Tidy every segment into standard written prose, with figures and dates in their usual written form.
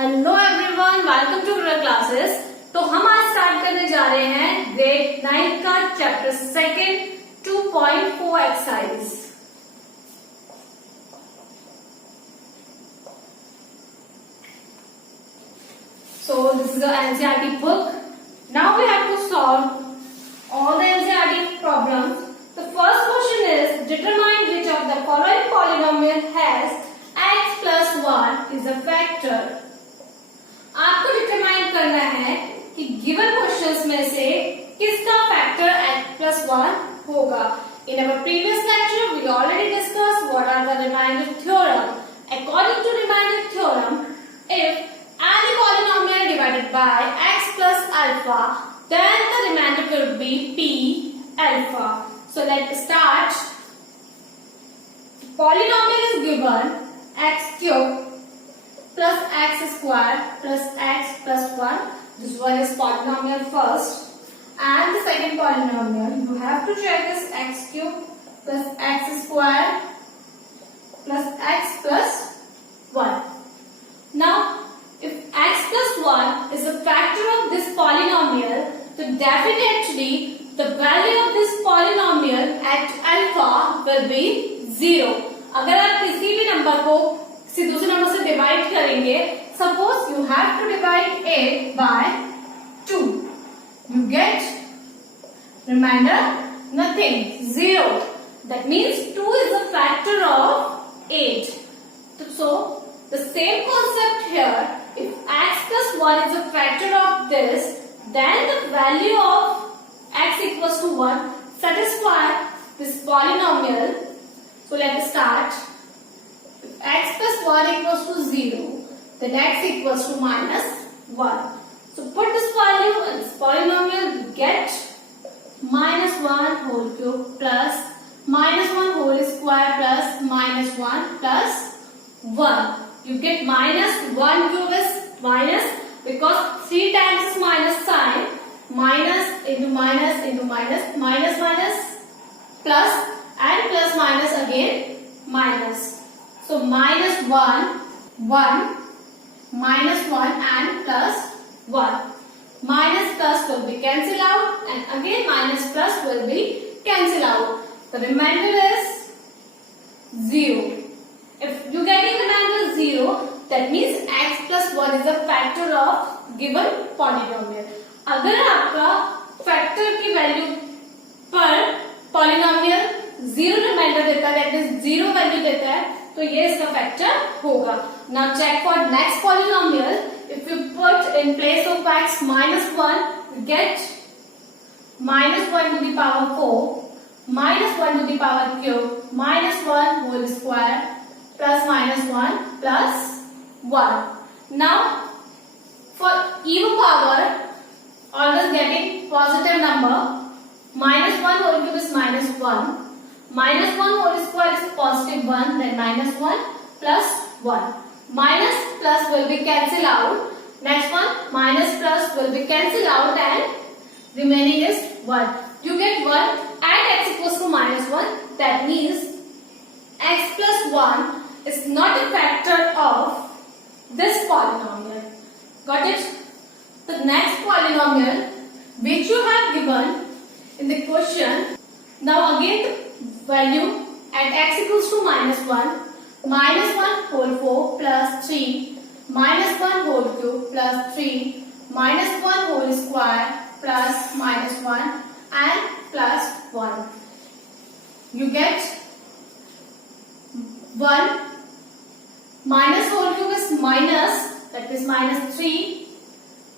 Hello everyone, welcome to our classes. तो हम आज स्टार्ट करने जा रहे हैं ग्रेड 9 का chapter second 2.4 exercise. So this is the NCERT book. Now we have to solve all the NCERT problems. The first question is determine which of the following polynomial has x plus 1 is a factor. आपको determine करना है कि given questions में से किसका factor x plus 1 होगा। In our previous lecture we already discussed what are the remainder theorem. According to remainder theorem, if any polynomial divided by x plus alpha, then the remainder will be p alpha. So let's start. Polynomial is given x cube plus x square plus x plus 1. This one is polynomial first. And the second polynomial, you have to check is x cube plus x square plus x plus 1. Now, if x plus 1 is a factor of this polynomial, then definitely the value of this polynomial at alpha will be 0. अगर आप किसी भी number को किसी दूसरे number से divide करेंगे, suppose you have to divide 8 by 2, you get remainder nothing, 0. That means 2 is a factor of 8. So the same concept here, if x plus 1 is a factor of this, then the value of x equals to 1 satisfy this polynomial. So let's start. If x plus 1 equals to 0, then x equals to minus 1. So put this value in this polynomial, you get minus 1 whole cube plus minus 1 whole square plus minus 1 plus 1. You get minus 1 cube is minus because 3 times is minus sign. Minus into minus into minus, minus minus plus and plus minus again minus. So minus 1, 1, minus 1 and plus 1. Minus plus will be cancelled out and again minus plus will be cancelled out. The remainder is 0. If you getting remainder 0, that means x plus 1 is a factor of given polynomial. अगर आपका factor की value पर polynomial 0 reminder देता है, that is 0 value देता है, तो ये इसका फैक्टर होगा। Now check for next polynomial. If you put in place of x minus 1, you get minus 1 to the power 4, minus 1 to the power cube, minus 1 whole square plus minus 1 plus 1. Now for even power, always getting positive number. Minus 1 whole cube is minus 1. Minus 1 whole square is positive 1. Then minus 1 plus 1. Minus plus will be cancelled out. Next one, minus plus will be cancelled out and remaining is 1. You get 1 and x equals to minus 1. That means x plus 1 is not a factor of this polynomial. Got it? The next polynomial which you have given in the question. Now again the value at x equals to minus 1, minus 1 whole 4 plus 3, minus 1 whole cube plus 3, minus 1 whole square plus minus 1 and plus 1. You get 1. Minus whole cube is minus, that is minus 3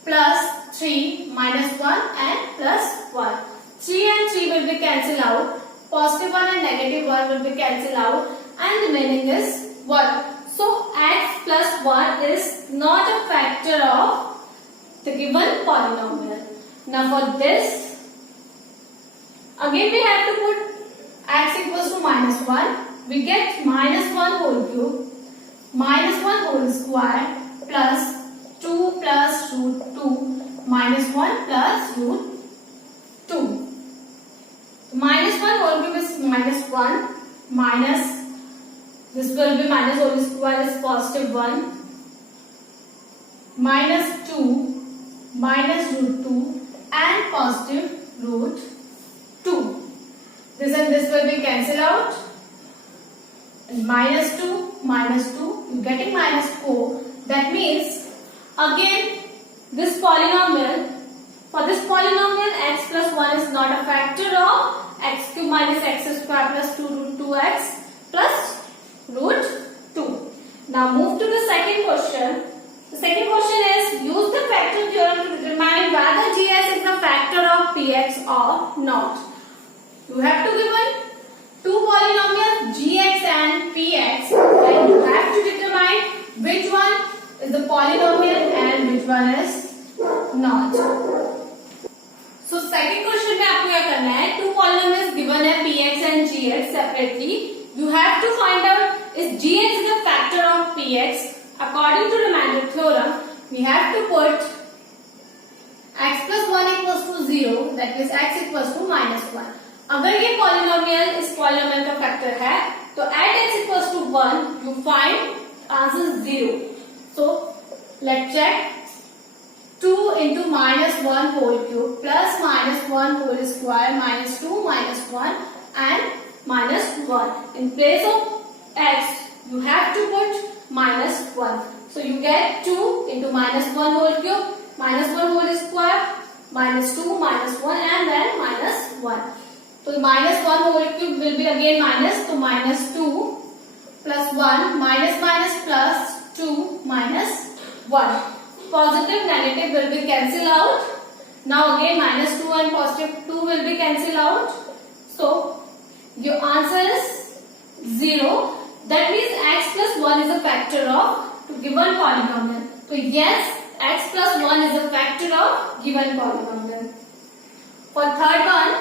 plus 3 minus 1 and plus 1. 3 and 3 will be cancelled out. Positive 1 and negative 1 will be cancelled out and remaining is 1. So x plus 1 is not a factor of the given polynomial. Now for this, again we have to put x equals to minus 1. We get minus 1 whole cube, minus 1 whole square plus 2 plus root 2 minus 1 plus root 2. Minus 1 whole cube is minus 1 minus this will be minus whole square is positive 1 minus 2, minus root 2 and positive root 2. This and this will be cancelled out. Minus 2, you're getting minus 4. That means again this polynomial, for this polynomial x plus 1 is not a factor of x cube minus x square plus 2 root 2x plus root 2. Now move to the second question. The second question is use the factor theorem to determine whether GS is a factor of Px or not. You have to given two polynomials gx and px and you have to determine which one is the polynomial and which one is not. So second question में आपको क्या करना है, two polynomials given है px and gx separately. You have to find out is gx is a factor of px. According to Remainder theorem, we have to put x plus 1 equals to 0, that means x equals to minus 1. अगर ये polynomial इस polynomial का factor है तो eight x equals to 1 you find answer 0. So let's check. 2 into minus 1 whole cube plus minus 1 whole square minus 2 minus 1 and minus 1. In place of x you have to put minus 1. So you get 2 into minus 1 whole cube minus 1 whole square minus 2 minus 1 and then minus 1. So minus 1 whole cube will be again minus, so minus 2 plus 1 minus minus plus 2 minus 1. Positive negative will be cancelled out. Now again minus 2 and positive 2 will be cancelled out. So your answer is 0. That means x plus 1 is a factor of given polynomial. So yes, x plus 1 is a factor of given polynomial. For third one,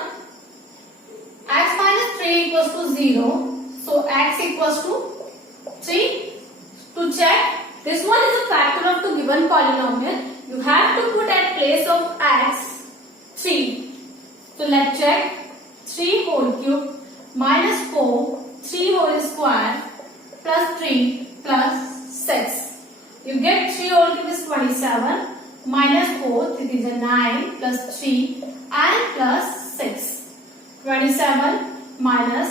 x minus 3 equals to 0. So x equals to 3. To check this one is a factor of the given polynomial, you have to put at place of x 3. So let's check. 3 whole cube minus 4, 3 whole square plus 3 plus 6. You get 3 whole cube is 27 minus 4, it is a 9 plus 3 and plus 6. 27 minus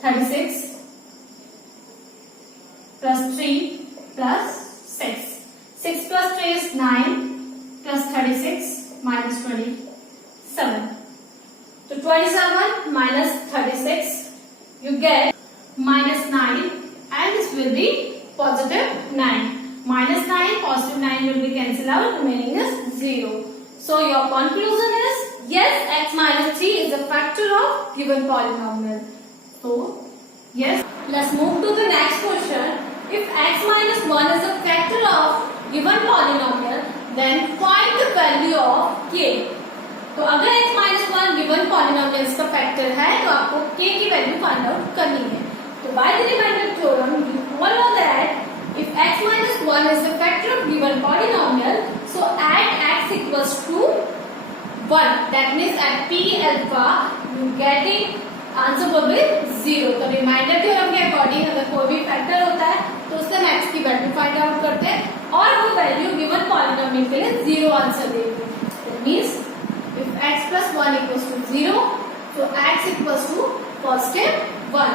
36 plus 3 plus 6. 6 plus 3 is 9 plus 36 minus 27. So 27 minus 36 you get minus 9 and this will be positive 9. Minus 9 positive 9 will be cancelled out, remaining is 0. So your conclusion is yes, x minus 3 is a factor of given polynomial. So yes, let's move to the next question. If x minus 1 is a factor of given polynomial, then find the value of k. तो अगर x minus 1 given polynomial का factor है तो आपको k की value find out करनी है. तो by the Remainder theorem, you follow that if x minus 1 is a factor of given polynomial, so at x equals to 1, that means at p alpha you getting answer will be 0. तो remainder theorem के according अगर कोई भी factor होता है तो उससे हम x की वैल्यू फाइंड आउट करते हैं और वो वैल्यू गिवन पॉलिनोमियल के लिए 0 आंसर देगी. That means if x plus 1 equals to 0, तो x equals to positive 1.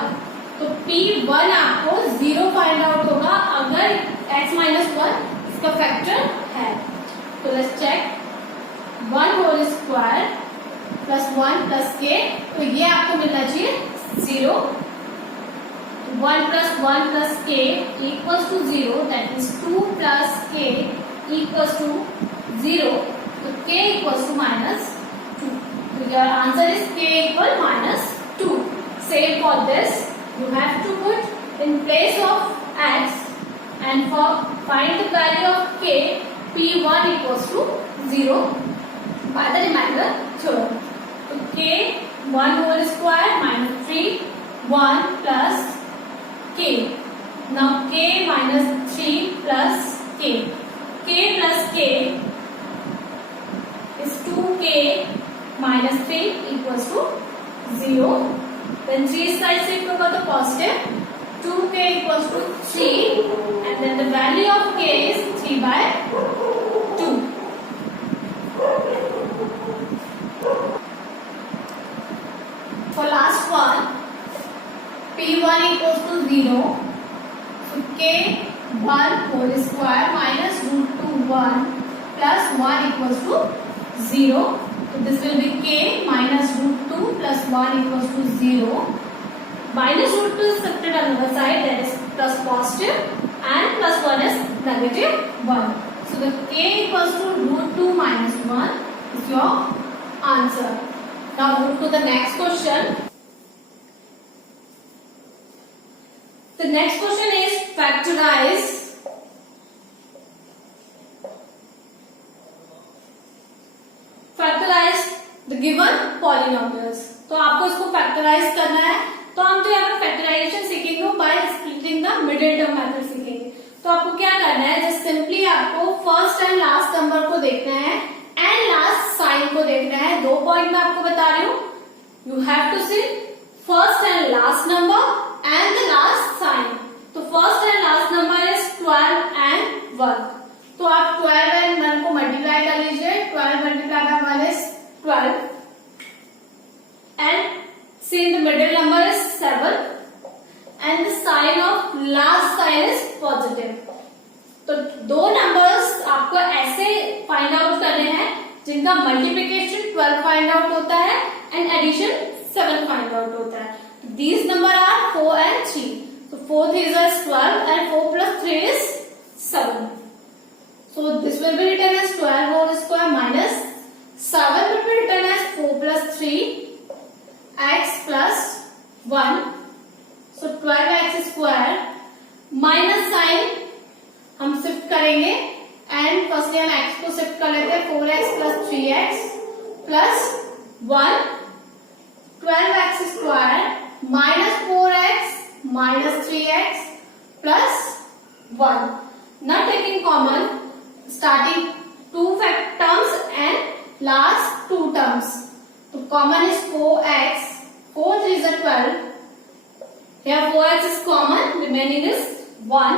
तो p1 आपको 0 फाइंड आउट होगा अगर x minus 1 इसका फैक्टर है. तो let's check. 1 whole square plus 1 plus k, तो ये आपको मिलना चाहिए 0. 1 plus 1 plus k equals to 0, that means 2 plus k equals to 0. So k equals to minus 2. So your answer is k equal minus 2. Same for this, you have to put in place of x and for find the value of k, p1 equals to 0 by the Remainder theorem. So k 1 whole square minus 3 1 plus k. Now k minus 3 plus k. K plus k is 2k minus 3 equals to 0. Then 3 side shift होगा तो positive 2k equals to 3 and then the value value of k is 3/2. For last one, p1 equals to 0. So k1 whole square minus root 2 1 plus 1 equals to 0. So this will be k minus root 2 plus 1 equals to 0. Minus root 2 is shifted on the other side, that is plus positive, and plus 1 is negative 1. So the k equals to root 2 minus 1 is your answer. Now move to the next question. The next question is factorize the given polynomials. तो आपको इसको factorise करना है, तो हम जो यहाँ पर फैक्टराइजेशन सीखेंगे वो by splitting the middle term method सीखेंगे. तो आपको क्या करना है, जस्ट सिंपली आपको फर्स्ट एंड लास्ट नंबर को देखना है एंड लास्ट साइन को देखना है. 2 पॉइंट मैं आपको बता रही हूँ. You have to see first and last number and the last sign. तो first and last number is 12 and 1. तो आप 12 एंड 1 को मल्टीप्लाई कर लीजिए. 12 multiply by 1 is 12 and see the middle number is 7 and the sign of last sign is positive. तो दो numbers आपको ऐसे फाइंड आउट करने हैं जिनका मल्टीप्लिकेशन 12 फाइंड आउट होता है एंड एडिशन 7 फाइंड आउट होता है. These number are 4 and 3. So 4 3s is 12 and 4 plus 3 is 7. So this will be written as 12 whole square minus 7 will be written as 4 plus 3 x plus 1. So 12x square minus sign हम shift करेंगे and firstly हम x को shift कर लेते हैं. 4x plus 3x plus 1. 12x square minus 4x minus 3x plus 1. Now taking common, starting 2 terms and last 2 terms. So common is 4x. 4 3 is 12. Here 4x is common. Remaining is 1.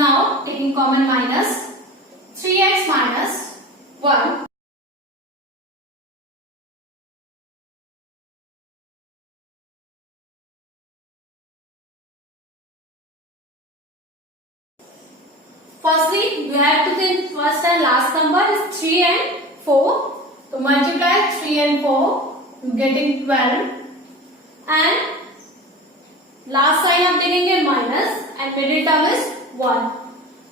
Now taking common minus 3x minus 1. Firstly, you have to think first and last number is 3 and 4. So multiply 3 and 4, you getting 12 and last sign आप देखेंगे minus and middle term is 1.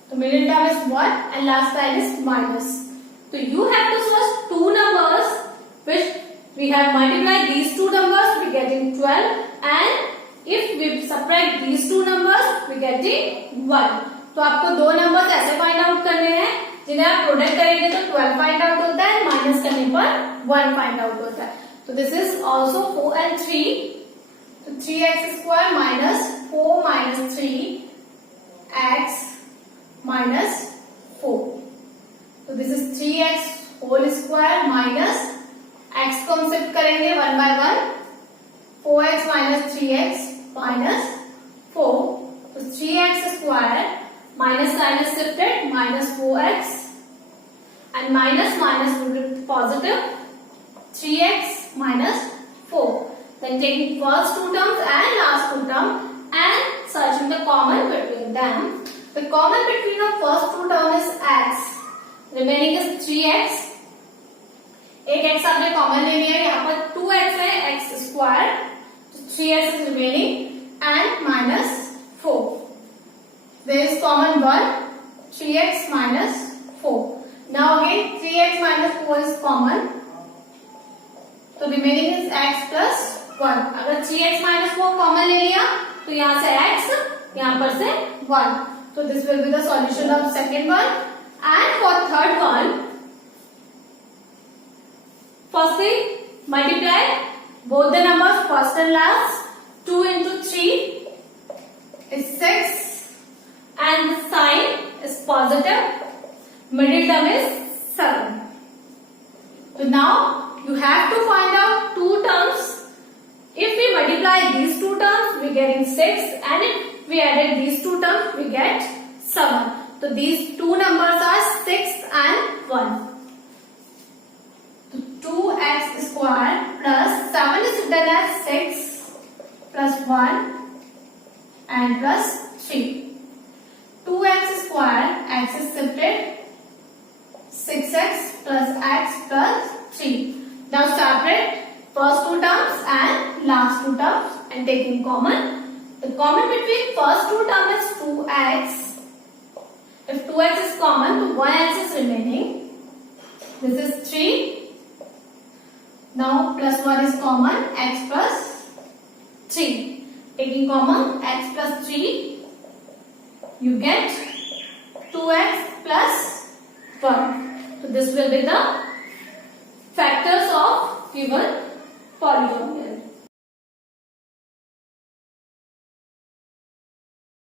So middle term is 1 and last sign is minus. So you have to source 2 numbers which we have multiplied these 2 numbers, we getting 12 and if we subtract these 2 numbers, we getting 1. तो आपको 2 numbers ऐसे find out करने हैं जिन्हें आप product करेंगे तो 12 find out होता है, माइनस करने पर 1 फाइंड आउट होता है. तो दिस इज ऑल्सो 4 and 3. तो 3x square minus 4 minus 3x minus 4. तो this is 3x whole square minus x को हम शिफ्ट करेंगे 1 by 1. 4x minus 3x minus 4. तो 3x square minus sign is shifted minus 4x and minus will be positive 3x minus 4. Then taking first 2 terms and last 2 terms and searching the common between them. The common between the first 2 terms is x. Remaining is 3x. एक x आपने common ले लिया, यहाँ पर 2x है, x square. 3x is remaining and minus 4. There is common 1, 3x minus 4. Now again 3x minus 4 is common. So remaining is x plus 1. अगर 3x minus 4 common ले लिया तो यहाँ से x, यहाँ पर से 1. So this will be the solution of second one. And for third one, firstly multiply both the numbers first and last. 2 into 3 is 6. And the sign is positive. Middle term is 7. So now you have to find out 2 terms. If we multiply these 2 terms, we getting 6, and if we added these 2 terms, we get 7. So these two numbers are 6 and 1. So 2x square plus 7 is written as 6 plus 1 and plus 3. 2x square, x is shifted, 6x plus x plus 3. Now separate first two terms and last two terms and taking common. The common between first two terms is 2x. If 2x is common, so 1x is remaining. This is 3. Now plus 1 is common, x plus 3. Taking common x plus 3, you get 2x plus 1. So this will be the factors of given polynomial.